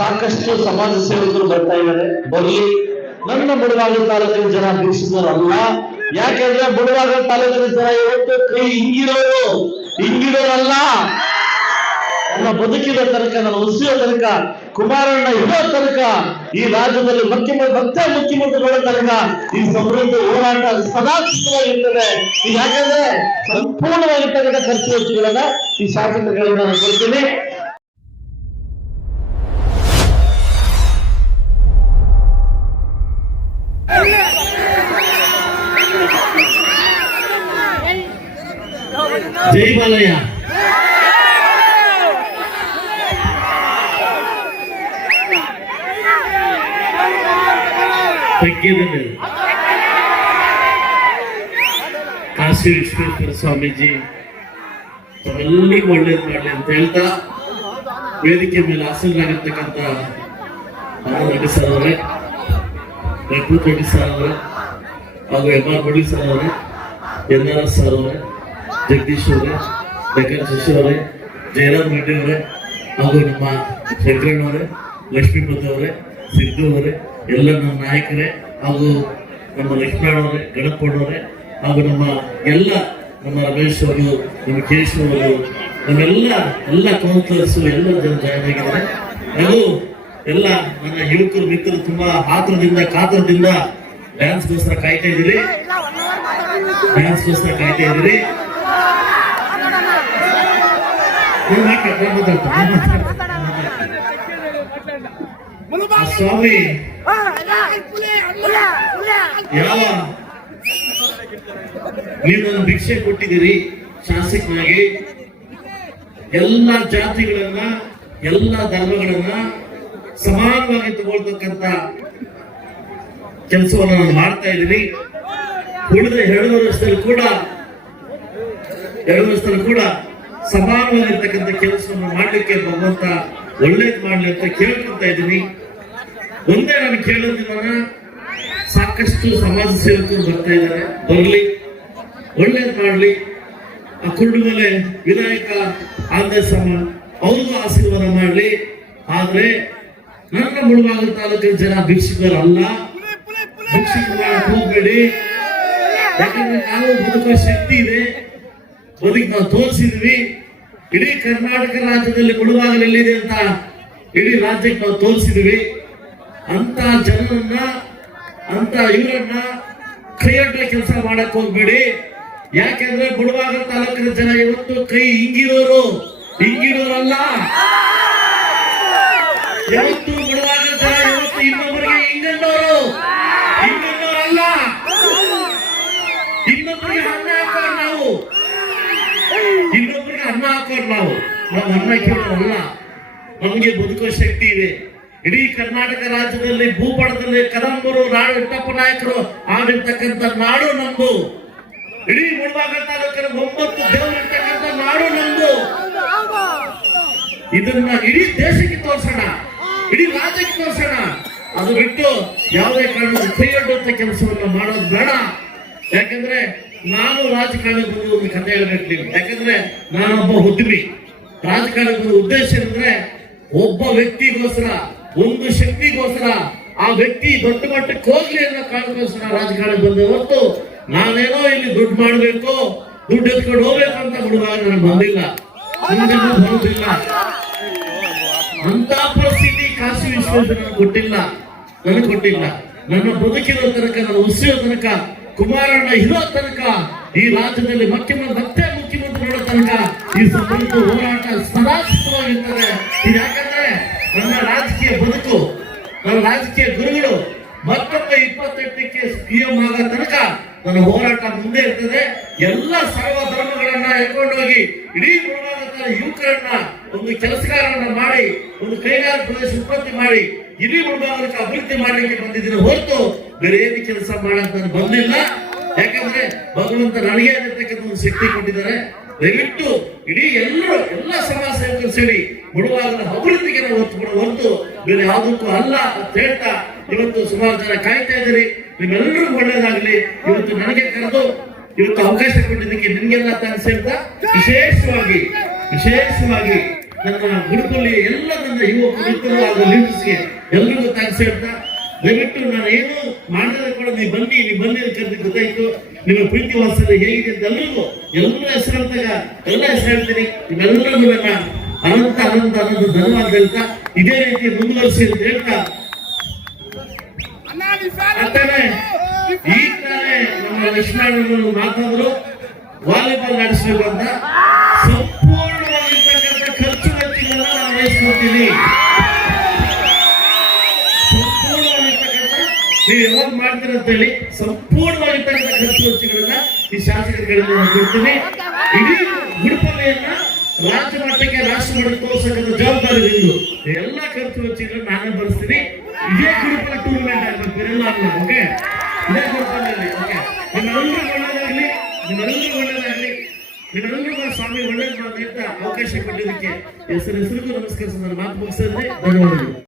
ಸಾಕಷ್ಟು ಸಮಾಜ ಸೇವಕರು ಬರ್ತಾ ಇದ್ದಾರೆ, ಬರಲಿ. ನನ್ನ ಮುಳಬಾಗಿಲು ತಾಲೂಕಿನ ಜನ ಬೀಸಿದವರಲ್ಲ. ಯಾಕೆಂದ್ರೆ ಮುಳಬಾಗಿಲು ತಾಲೂಕಿನ ಜನ ಇವತ್ತು ಕೈ ಹಿಂಗಿರೋರಲ್ಲ. ನನ್ನ ಬದುಕಿದ ತನಕ, ನನ್ನ ಉಸಿರ ತನಕ, ಕುಮಾರಣ್ಣ ಇರೋ ತನಕ, ಈ ರಾಜ್ಯದಲ್ಲಿ ಮತ್ತೆ ಮುಖ್ಯಮಂತ್ರಿಗಳ ತನಕ ಈ ಸಮೃದ್ಧ ಹೋರಾಟ ಸದಾ ಸಿದ್ಧವಾಗಿರ್ತದೆ. ಯಾಕಂದ್ರೆ ಸಂಪೂರ್ಣವಾಗಿರ್ತಕ್ಕಂಥ ಖರ್ಚು ವೆಚ್ಚಗಳನ್ನ ಈ ಶಾಸಕರುಗಳಿಗೆ ನಾನು ಕೊಡ್ತೀನಿ. ಜೈ ಬಾಲಯ್ಯ. ಕಾಶಿ ವಿಶ್ವೇಶ್ವರ ಸ್ವಾಮೀಜಿ ತಮ್ಮೆಲ್ಲರಿಗೂ ಒಳ್ಳೇದು ಮಾಡಲಿ ಅಂತ ಹೇಳ್ತಾ, ವೇದಿಕೆ ಮೇಲೆ ಆಸೀನರಾಗಿರ್ತಕ್ಕಂಥ ರೆಡ್ಡಿ ಸರ್ ಅವರೇ, ರಘುನಾಥ್ ರೆಡ್ಡಿ ಸರ್ ಅವರೇ, ಹಾಗೂ MR ರೆಡ್ಡಿ ಸರ್ ಅವರೇ, NRS ಸರ್ ಅವರೇ, ಜಗದೀಶ್ ಅವರೇ, ಬೆಂಕಟ ಶಶಿ ಅವರೇ, ಜಯರಾಮ್ ರೆಡ್ಡಿ ಅವರೇ, ಹಾಗೂ ನಮ್ಮ ಶಂಕರಣ್ಣವರೇ, ಲಕ್ಷ್ಮೀಪತಿ ಅವರೇ, ಸಿದ್ದು ಅವರೇ, ಎಲ್ಲ ನಮ್ಮ ನಾಯಕರೇ, ಹಾಗೂ ನಮ್ಮ ಲಕ್ಷ್ಮಣ ಅವರೇ, ಗಣಪಣ್ಣವರೇ, ಹಾಗೂ ನಮ್ಮ ರಮೇಶ್ ಅವರು, ನಮ್ಮ ಕೇಶವ್ ಅವರು, ನಮ್ಮೆಲ್ಲ ಕೌನ್ಸಿಲರ್ಸು ಎಲ್ಲ ಜನ ಜಾಯ್ನ್ ಆಗಿದ್ದಾರೆ. ಹಾಗೂ ಎಲ್ಲ ನನ್ನ ಯುವಕರು ಮಿತ್ರರು ತುಂಬಾ ಕಾತರದಿಂದ ಡ್ಯಾನ್ಸ್ಗೋಸ್ಕರ ಕಾಯ್ತಾ ಇದ್ದೀರಿ. ಸ್ವಾಮಿ ಯಾವ ನೀವು ನನ್ನ ಭಿಕ್ಷೆ ಕೊಟ್ಟಿದ್ದೀರಿ, ಶಾಸಕನಾಗಿ ಎಲ್ಲ ಜಾತಿಗಳನ್ನ, ಎಲ್ಲ ಧರ್ಮಗಳನ್ನ ಸಮಾನವಾಗಿ ತಗೊಳ್ತಕ್ಕಂಥ ಕೆಲಸವನ್ನು ನಾನು ಮಾಡ್ತಾ ಇದ್ದೀನಿ. ಉಳಿದ 2 ವರ್ಷದಲ್ಲಿ ಕೂಡ ಸಮಾನವಾಗಿರ್ತಕ್ಕಂಥ ಕೆಲಸವನ್ನು ಮಾಡ್ಲಿಕ್ಕೆ ಭಗವಂತ ಒಳ್ಳೇದು ಮಾಡ್ಲಿ ಅಂತ ಕೇಳ್ಕೊತಾ ಇದ್ದೀನಿ. ಒಂದೇ ನಾನು ಕೇಳೋದಿಲ್ಲ, ಸಾಕಷ್ಟು ಸಮಾಜ ಸೇವಕರು ಬರ್ತಾ ಇದ್ದಾರೆ, ಬರಲಿ, ಒಳ್ಳೇದು ಮಾಡ್ಲಿ. ಆ ಕುರುಡುಮಲೆ ವಿನಾಯಕ ಆಂಧ್ರಸಮ ಅವ್ರಿಗೂ ಆಶೀರ್ವಾದ ಮಾಡ್ಲಿ. ಆದ್ರೆ ನನ್ನ ಮುಳಬಾಗಿಲು ತಾಲೂಕಿನ ಜನ ಭಿಕ್ಷುಕರಲ್ಲ, ಹೋಗ್ಬೇಡಿ. ಯಾಕಂದ್ರೆ ನಾವು ಬದುಕುವ ಶಕ್ತಿ ಇದೆ, ನಾವು ತೋರಿಸಿದ್ವಿ. ಇಡೀ ಕರ್ನಾಟಕ ರಾಜ್ಯದಲ್ಲಿ ಮುಳಬಾಗಿಲು ಎಲ್ಲಿದೆ ಅಂತ ಇಡೀ ರಾಜ್ಯಕ್ಕೆ ನಾವು ತೋರಿಸಿದ್ವಿ. ಅಂತ ಜನರನ್ನ, ಅಂತ ಇವರನ್ನ ಕೈಯೊಡ್ಡ ಕೆಲಸ ಮಾಡಕ್ ಹೋಗ್ಬೇಡಿ. ಯಾಕೆಂದ್ರೆ ಮುಳಬಾಗಿಲು ತಾಲೂಕಿನ ಜನ ಇವತ್ತು ಕೈ ಹಿಂಗಿರೋರಲ್ಲ. ಯಾವತ್ತು ಮುಳಬಾಗಿಲು ಜನ ಇವತ್ತು ಇನ್ನೊಬ್ಬರಿಗೆ ಹಿಂಗನ್ನೋರಲ್ಲ. ಇನ್ನೊಬ್ಬರಿಗೆ ಅನ್ನ ಹಾಕೋರು ನಾವು ಅನ್ನ ಕೇಳೋರಲ್ಲ. ನಮಗೆ ಬದುಕುವ ಶಕ್ತಿ ಇದೆ. ಇಡೀ ಕರ್ನಾಟಕ ರಾಜ್ಯದಲ್ಲಿ ಭೂಪಟದಲ್ಲಿ ಕದಂಬರು, ಹುಟ್ಟಪ್ಪ ನಾಯಕರು ಆಗಿರ್ತಕ್ಕಂಥ ನಾಡು ನಮ್ದು. ಇಡೀ ಮುಳಬಾಗಿಲು ತಾಲೂಕಿನ 9 ದೇವರು ಇರ್ತಕ್ಕಂಥ ನಾಡು ನಮ್ದು. ಇದನ್ನ ಇಡೀ ದೇಶಕ್ಕೆ ತೋರಿಸೋಣ, ಇಡೀ ರಾಜ್ಯಕ್ಕೆ ತೋರಿಸೋಣ. ಅದು ಬಿಟ್ಟು ಯಾವುದೇ ಕಾರಣಕ್ಕೂ ಕೈಯೊಡ್ಡುವಂತ ಕೆಲಸವನ್ನ ಮಾಡೋದು ಬೇಡ. ಯಾಕಂದ್ರೆ ನಾನು ರಾಜಕಾರಣಕ್ಕೆ ಬಂದು ಒಂದು ಕಥೆ ಹೇಳ್ಬೇಕು. ಯಾಕಂದ್ರೆ ನಾನೊಬ್ಬ ಉದ್ಯಮಿ. ರಾಜಕಾರಣದ ಉದ್ದೇಶ ಅಂದ್ರೆ ಒಬ್ಬ ವ್ಯಕ್ತಿಗೋಸ್ಕರ, ಒಂದು ಶಕ್ತಿಗೋಸ್ಕರ, ಆ ವ್ಯಕ್ತಿ ದೊಡ್ಡ ಮಟ್ಟಕ್ಕೆ ಹೋಗ್ಲಿ ಅನ್ನೋ ಕಾರಣಕ್ಕೋಸ್ಕರ ರಾಜಕಾರಣಕ್ಕೆ ಬಂದೆ ಹೊರತು ನಾನೇನೋ ಇಲ್ಲಿ ದುಡ್ಡು ಮಾಡ್ಬೇಕು, ದುಡ್ಡು ಎತ್ಕೊಂಡು ಹೋಗ್ಬೇಕು ಅಂತ ಮುಳುಬಾಗಿಲು ನಾನು ಬಂದಿಲ್ಲ, ಬರುವುದಿಲ್ಲ. ಅಂತ ಪರಿಸ್ಥಿತಿ ಕಾಶಿ ವಿಶ್ವೇಶ್ವರ ನನಗೆ ಕೊಟ್ಟಿಲ್ಲ. ನನ್ನ ಬದುಕಿರೋ ತನಕ, ನನ್ನ ಉಸಿರೋ ತನಕ, ಕುಮಾರಣ್ಣ ಇರೋ ತನಕ, ಈ ರಾಜ್ಯದಲ್ಲಿ ಮತ್ತೆ ಮುಖ್ಯಮಂತ್ರಿಗಳ ತನಕ ಈ ಸಮೃದ್ಧ ಹೋರಾಟ ಸದಾ ಸಿದ್ಧವಾಗಿರ್ತದೆ. ಯಾಕಂದ್ರೆ ನನ್ನ ರಾಜಕೀಯ ಬದುಕು, ನನ್ನ ರಾಜಕೀಯ ಗುರುಗಳು ಮತ್ತೊಮ್ಮೆ 28ಕ್ಕೆ PM ಆಗೋ ತನಕ ನನ್ನ ಹೋರಾಟ ಮುಂದೆ ಇರ್ತದೆ. ಎಲ್ಲ ಸರ್ವ ಧರ್ಮಗಳನ್ನ ಎತ್ಕೊಂಡೋಗಿ ಇಡೀ ಮುಳಬಾಗಿಲು ಯುವಕರನ್ನ ಒಂದು ಕೆಲಸಗಾರರನ್ನ ಮಾಡಿ, ಒಂದು ಕೈಗಾರಿಕಾ ಪ್ರದೇಶ ಉತ್ಪತ್ತಿ ಮಾಡಿ, ಇಡೀ ಮುಳಬಾಗಿಲಕ್ಕೆ ಅಭಿವೃದ್ಧಿ ಮಾಡಲಿಕ್ಕೆ ಬಂದಿದ್ದೀನಿ ಹೊರತು ಬೇರೆ ಏನು ಕೆಲಸ ಮಾಡಕ್ ನಾನು ಬಂದಿಲ್ಲ. ಯಾಕಂದ್ರೆ ಭಗವಂತ ನನಗೆ ಆಗಿರ್ತಕ್ಕಂಥ ಒಂದು ಶಕ್ತಿ ಕೊಟ್ಟಿದ್ದಾರೆ. ದಯವಿಟ್ಟು ಇಡೀ ಎಲ್ಲ ಸಮಾಜ ಸೇವಕರು ಸೇರಿ ಮುಳಬಾಗಿಲಿನ ಅಭಿವೃದ್ಧಿಗೆ ನಾವು ಒತ್ತು ಕೊಡೋ ಹೊರತು ಬೇರೆ ಯಾವುದಕ್ಕೂ ಅಲ್ಲ ಅಂತ ಹೇಳ್ತಾ, ಇವತ್ತು ಸುಮಾರು ಜನ ಕಾಯ್ತಾ ಇದ್ದೀರಿ. ನಿಮ್ಮೆಲ್ಲರಿಗೂ ಒಳ್ಳೇದಾಗ್ಲಿ. ಇವತ್ತು ನನಗೆ ಕರೆದು ಇವತ್ತು ಅವಕಾಶ ಕೊಟ್ಟಿದ್ದಕ್ಕೆ ನಿಮ್ಗೆಲ್ಲ ಥ್ಯಾಂಕ್ಸ್ ಹೇಳ್ತಾ, ವಿಶೇಷವಾಗಿ ನನ್ನ ಗುರುಕುಲಿ ಎಲ್ಲ ನನ್ನ ಯುವಕ ಮಿತ್ರರು ಹಾಗೂ ಲೀಡರ್ಸ್ಗೆ ಎಲ್ರಿಗೂ ಥ್ಯಾಂಕ್ಸ್ ಹೇಳ್ತಾ, ದಯವಿಟ್ಟು ನಾನು ಏನು ಮಾಡಿದ್ರೆ ಕೂಡ ನೀವು ಬನ್ನಿ ಕರೆದು ಗೊತ್ತಾಯ್ತು. ನಿಮ್ಮ ಪ್ರೀತಿ ವಾತ್ಸಲ್ಯ ಹೇಗಿದೆ ಅಂತ ಎಲ್ಲರೂ ಹೆಸರು ಹೇಳ್ದಾಗ ಎಲ್ಲ ಹೆಸರು ಹೇಳ್ತೀನಿ. ನಿಮ್ಮೆಲ್ಲರಿಗೂ ನನ್ನ ಅನಂತ ಧನ್ಯವಾದ ಹೇಳ್ತಾ ಇದೇ ರೀತಿ ಮುಂದುವರಿಸಿ ಅಂತ ಹೇಳ್ತಾ, ಈಗ ತಾನೇ ನಮ್ಮ ಲಕ್ಷ್ಮಣರು ಮಾತಾದ್ರು ವಾಲಿಬಾಲ್ ನಡೆಸಬೇಕು ಅಂತ. ಸಂಪೂರ್ಣವಾಗಿರ್ತಕ್ಕಂಥ ಖರ್ಚು ವೆಚ್ಚಗಳನ್ನ ನಾನು ವಹಿಸ್ಕೊಳ್ತೀನಿ. ನೀವು ಯಾವಾಗ ಮಾಡ್ತೀರ ಅಂತ ಹೇಳಿ ಸಂಪೂರ್ಣವಾಗಿರ್ತಕ್ಕಂಥ ಖರ್ಚು ವೆಚ್ಚಗಳನ್ನ ಈ ಶಾಸಕರುಗಳಿಂದ ನಾನು ಕೊಡ್ತೀನಿ. ಇಡೀ ಗುರುಪಲ್ಲೆಯನ್ನ ರಾಜ್ಯ ಮಟ್ಟಕ್ಕೆ ರಾಷ್ಟ್ರ ಮಟ್ಟಕ್ಕೆ ತೋರ್ಸಕ್ಕಂಥ ಜವಾಬ್ದಾರಿ ನಿಂದು. ಎಲ್ಲ ಖರ್ಚು ವೆಚ್ಚಗಳನ್ನ ನಾನೇ ಭರಿಸ್ತೀನಿ. ಇದೇ ಗುರುಪಲ್ಲ ಟೂರ್ನಮೆಂಟ್ ಆಗಬೇಕು, ಬೇರೆಲ್ಲ ಅಲ್ಲ. ಓಕೆ, ಇದೇ ಗುರುಪಲ್ಲಿ. ಓಕೆ, ನಿಮ್ಮೆಲ್ಲರಿಗೂ ಒಳ್ಳೇದಾಗ್ಲಿ, ನಿಮ್ಮೆಲ್ಲರಿಗೂ ಸ್ವಾಮಿ ಒಳ್ಳೇದು ಅಂತ ಅವಕಾಶ ಕೊಟ್ಟಿದ್ದಕ್ಕೆ ಹೆಸರಿಗೂ ನಮಸ್ಕರಿಸಿ ನನ್ನ ಮಾತು ಮುಗಿಸಿದ್ರೆ ಧನ್ಯವಾದಗಳು.